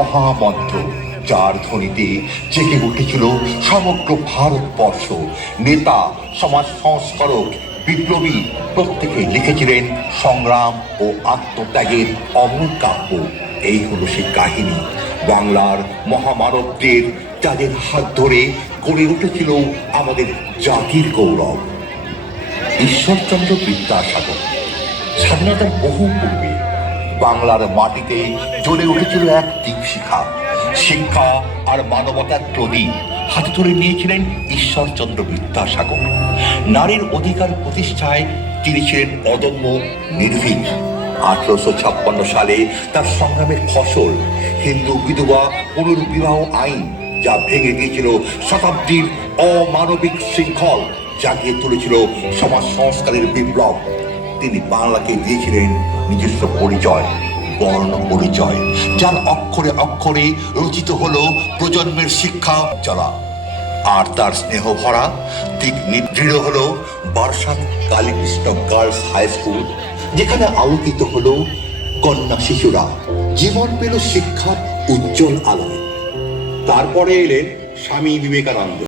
মহামন্ত্র, যার ধ্বনিতে জেগে উঠেছিল সমগ্র ভারতবর্ষ। নেতা, সমাজ সংস্কারক, বিপ্লবী প্রত্যেকে লিখেছিলেন সংগ্রাম ও আত্মত্যাগের অমূল কাব্য। এই হলো সেই কাহিনী বাংলার মহামানবদের, যাদের হাত ধরে গড়ে উঠেছিল আমাদের জাতির গৌরব। ঈশ্বরচন্দ্র বিদ্যাসাগর। স্বাধীনতার বহু পূর্বে বাংলার মাটিতে জ্বলে উঠেছিল এক দীপশিখা। শিক্ষা আর মানবতার প্রদীপ হাতে তুলে নিয়েছিলেন ঈশ্বরচন্দ্র বিদ্যাসাগর। নারীর অধিকার প্রতিষ্ঠায় তিনি ছিলেন অদম্য, নির্ভীক। 1856 সালে তার সংগ্রামের ফসল হিন্দু বিধবা পুনর্বিবাহ আইন, যা ভেঙে দিয়েছিল শতাব্দীর অমানবিক শৃঙ্খল, জাগিয়ে তুলেছিল সমাজ সংস্কারের বিপ্লব। তিনি বাংলাকে দিয়েছিলেন নিজস্ব পরিচয়, বর্ণ পরিচয়, যার অক্ষরে অক্ষরে রচিত হলো প্রজন্মের শিক্ষা চলা। আর তার স্নেহ ভরা দিক দৃঢ় হলো Barasat Kalikrishna girls high school, যেখানে আলোকিত হলো কন্যা শিশুরা, জীবন পেল শিক্ষার উজ্জ্বল আলোয়। তারপরে এলেন স্বামী বিবেকানন্দ।